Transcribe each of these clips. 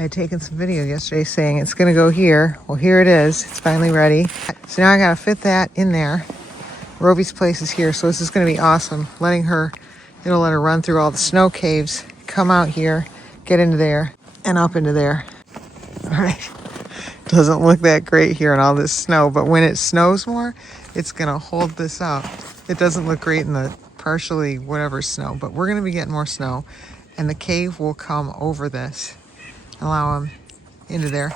I had taken some video yesterday saying it's gonna go here. Well, here it is. It's finally ready. So now I gotta fit that in there. Rovy's place is here, so this is gonna be awesome. It'll let her run through all the snow caves, come out here, get into there, and up into there. All right. Doesn't look that great here in all this snow, but when it snows more, it's gonna hold this up. It doesn't look great in the partially whatever snow, but we're gonna be getting more snow, and the cave will come over this, allow them into there.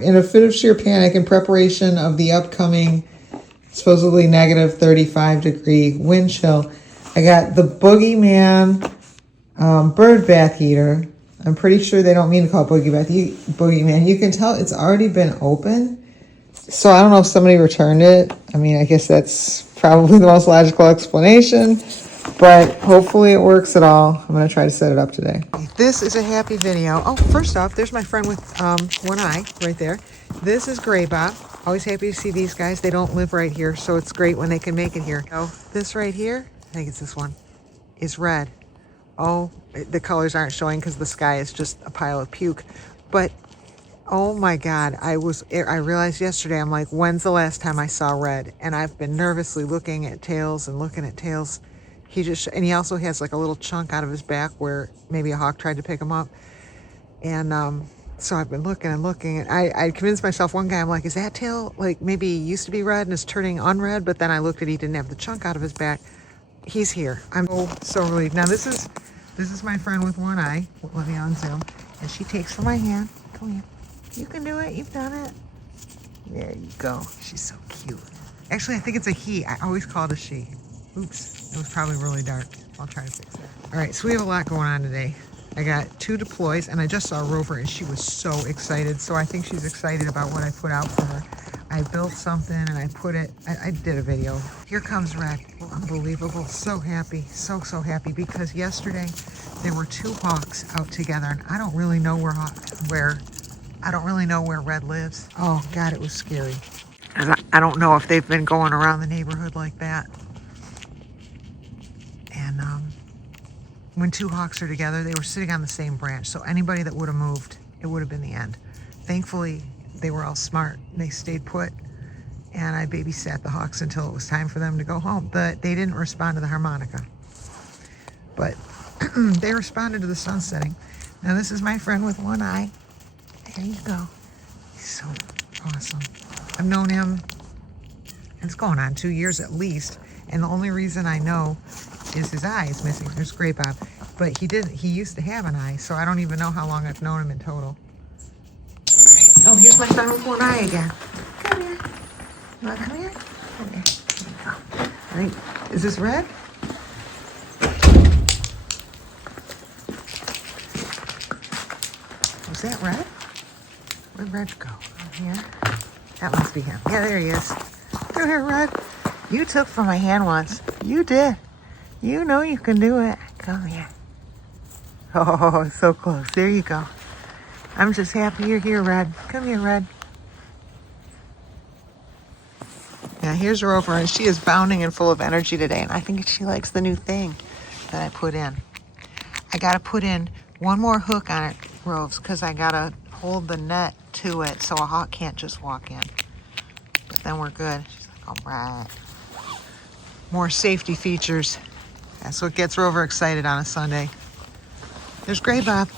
In a fit of sheer panic in preparation of the upcoming supposedly negative 35-degree wind chill, I got the Boogeyman bird bath heater. I'm pretty sure they don't mean to call it Boogeyman. You can tell it's already been open. So I don't know if somebody returned it. I mean, I guess that's probably the most logical explanation, but hopefully it works at all. I'm gonna try to set it up today. This is a happy video. Oh, first off, there's my friend with one eye right there. This is Gray Bob. Always happy to see these guys. They don't live right here, so it's great when they can make it here. Oh, this right here, I think it's this one, is red. Oh, the colors aren't showing because the sky is just a pile of puke. But, oh my God, I realized yesterday, I'm like, when's the last time I saw red? And I've been nervously looking at tails and looking at tails. And he also has like a little chunk out of his back where maybe a hawk tried to pick him up. And so I've been looking and looking. And I convinced myself one guy, I'm like, is that tail like maybe he used to be red and is turning unred? But then I looked at he didn't have the chunk out of his back. He's here. I'm so relieved. Now this is my friend with one eye. Let me on Zoom. And she takes from my hand. Come here. You can do it. You've done it. There you go. She's so cute. Actually, I think it's a he. I always call it a she. Oops. It was probably really dark. I'll try to fix that. All right. So we have a lot going on today. I got 2 deploys, and I just saw Rover, and she was so excited. So I think she's excited about what I put out for her. I built something, and I did a video. Here comes Red. Unbelievable. So happy. So happy, because yesterday there were 2 hawks out together, and I don't really know where Red lives. Oh God, it was scary. I don't know if they've been going around the neighborhood like that. And when 2 hawks are together, they were sitting on the same branch. So anybody that would have moved, it would have been the end. Thankfully, they were all smart. They stayed put, and I babysat the hawks until it was time for them to go home. But they didn't respond to the harmonica, but they responded to the sun setting. Now this is my friend with one eye. There you go. He's so awesome. I've known him, it's going on 2 years at least, and the only reason I know is his eye is missing. There's Gray Bob, but he used to have an eye, so I don't even know how long I've known him in total. Oh, here's my friend with one eye again. Come here. You want to come here? Come here. There you go. All right. Is this Red? Was that Red? Where'd Red go? Over here? That must be him. Yeah, there he is. Come here, Red. You took from my hand once. You did. You know you can do it. Come here. Oh, so close. There you go. I'm just happy you're here, Red. Come here, Red. Now here's Rover, and she is bounding and full of energy today, and I think she likes the new thing that I put in. I gotta put in one more hook on it, Roves, because I gotta hold the net to it so a hawk can't just walk in. But then we're good. She's like, all right. More safety features. That's what gets Rover excited on a Sunday. There's Gray Bob.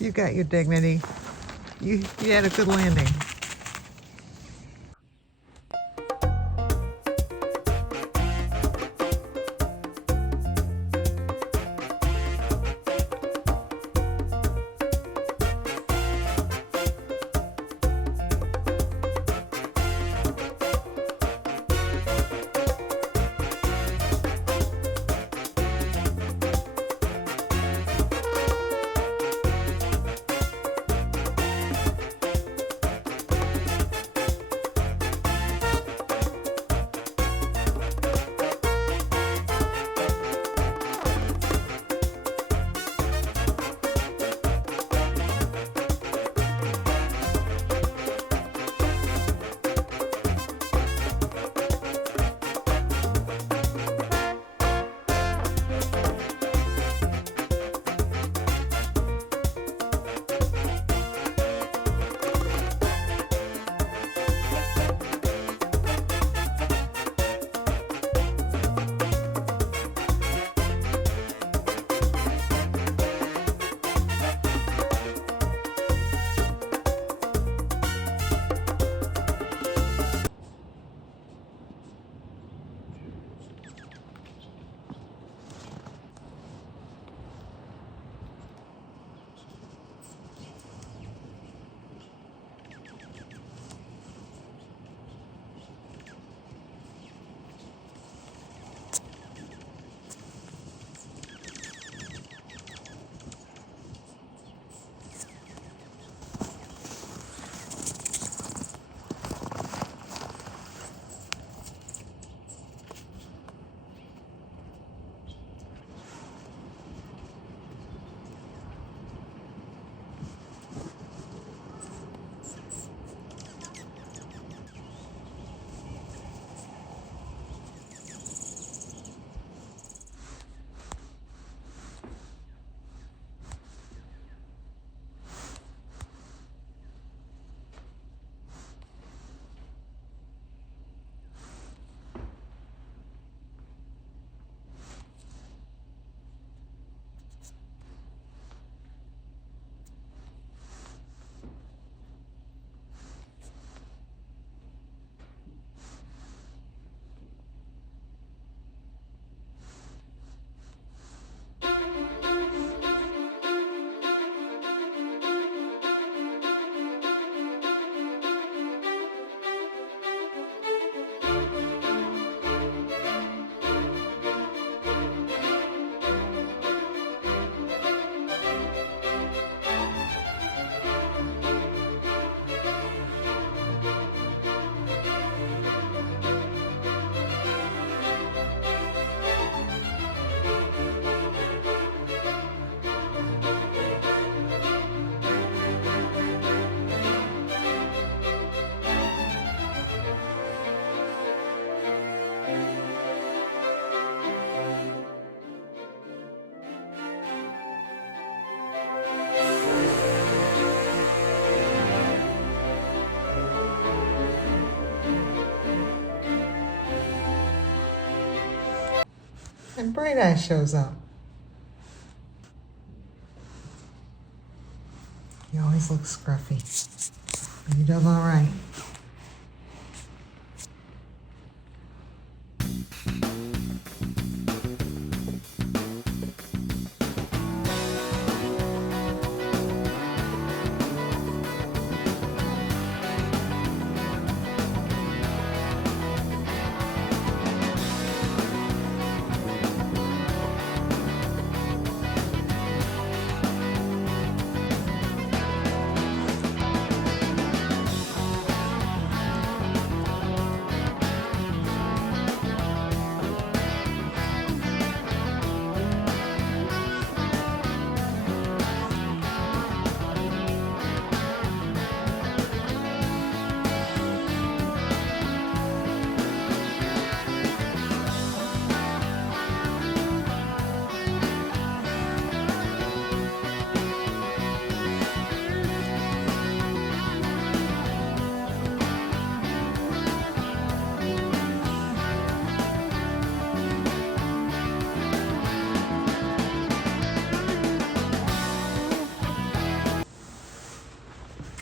You got your dignity. You had a good landing. And Bright Eye shows up. He always looks scruffy. But he does all right.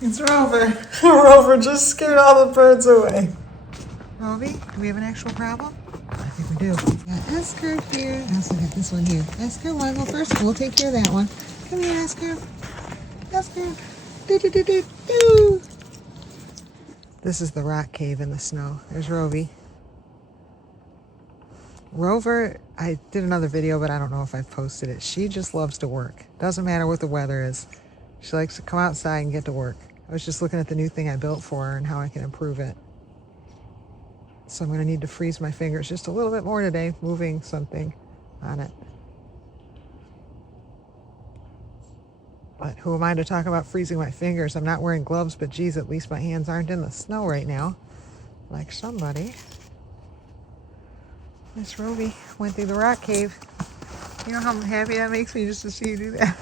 It's Rover. Rover just scared all the birds away. Roby, do we have an actual problem? I think we do. Got Esker here. I also got this one here. Esker, want to go first? We'll take care of that one. Come here, Esker. Esker. Do, do, do, do, do. This is the rock cave in the snow. There's Roby. Rover, I did another video, but I don't know if I've posted it. She just loves to work. Doesn't matter what the weather is. She likes to come outside and get to work. I was just looking at the new thing I built for her and how I can improve it. So I'm going to need to freeze my fingers just a little bit more today, moving something on it. But who am I to talk about freezing my fingers? I'm not wearing gloves, but geez, at least my hands aren't in the snow right now. Like somebody. Miss Roby went through the rock cave. You know how happy that makes me just to see you do that?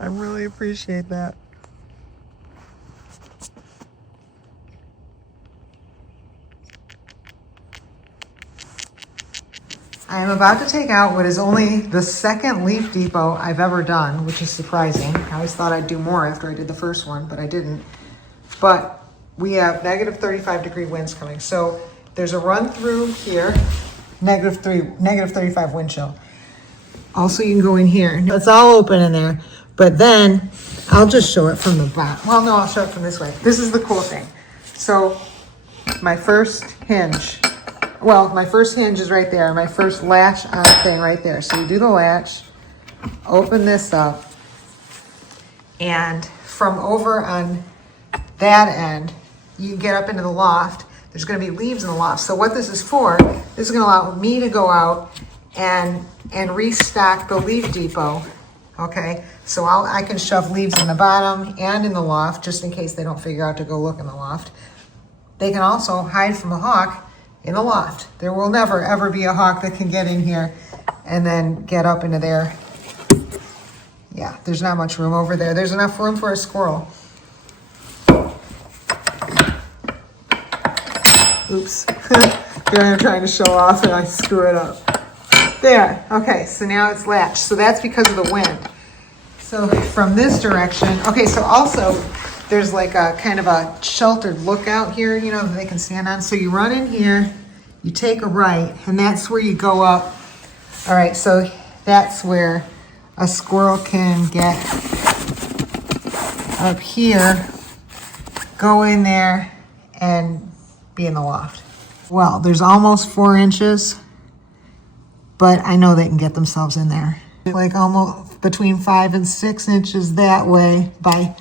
I really appreciate that. I am about to take out what is only the second leaf depot I've ever done, which is surprising. I always thought I'd do more after I did the first one, but I didn't. But we have negative 35-degree winds coming. So there's a run through here, negative 35 wind chill. Also, you can go in here. It's all open in there, but then I'll just show it from the bottom. Well, no, I'll show it from this way. This is the cool thing. So my first hinge, my first hinge is right there. My first latch on thing right there. So you do the latch, open this up, and from over on that end, you can get up into the loft. There's going to be leaves in the loft. So what this is for, this is going to allow me to go out and restock the leaf depot. Okay, so I can shove leaves in the bottom and in the loft just in case they don't figure out to go look in the loft. They can also hide from a hawk in the loft. There will never ever be a hawk that can get in here and then get up into there. Yeah, there's not much room over there. There's enough room for a squirrel. Oops. Here I am trying to show off and I screw it up. There. Okay, so now it's latched. So that's because of the wind. So from this direction, okay, so also there's like a kind of a sheltered lookout here, you know, that they can stand on. So you run in here, you take a right, and that's where you go up. All right, so that's where a squirrel can get up here, go in there, and be in the loft. Well, there's almost 4 inches, but I know they can get themselves in there. Like almost between 5 and 6 inches that way by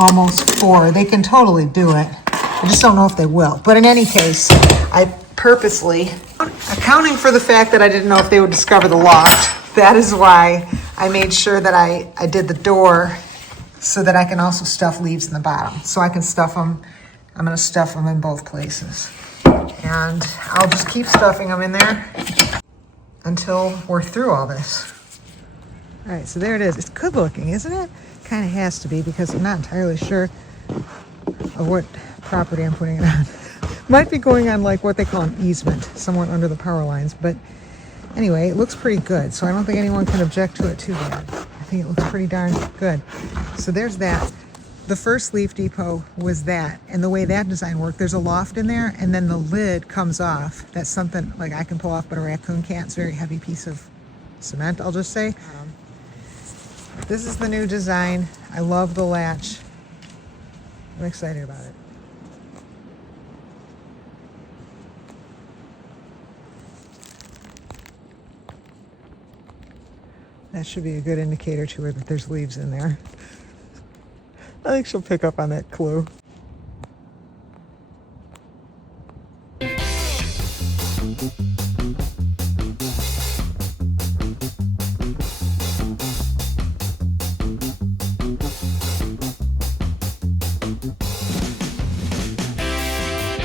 almost 4. They can totally do it. I just don't know if they will. But in any case, I purposely, accounting for the fact that I didn't know if they would discover the loft, that is why I made sure that I did the door so that I can also stuff leaves in the bottom. So I can stuff them, I'm gonna stuff them in both places. And I'll just keep stuffing them in there until we're through all this. All right, so there it is. It's good looking, isn't it? Kind of has to be because I'm not entirely sure of what property I'm putting it on. Might be going on like what they call an easement, somewhere under the power lines, but Anyway, it looks pretty good, so I don't think anyone can object to it too bad. I think it looks pretty darn good. So there's that. The first Leaf Depot was that, and the way that design worked, there's a loft in there, and then the lid comes off. That's something like I can pull off, but a raccoon can't. It's a very heavy piece of cement, I'll just say. This is the new design. I love the latch. I'm excited about it. That should be a good indicator to her that there's leaves in there. I think she'll pick up on that clue.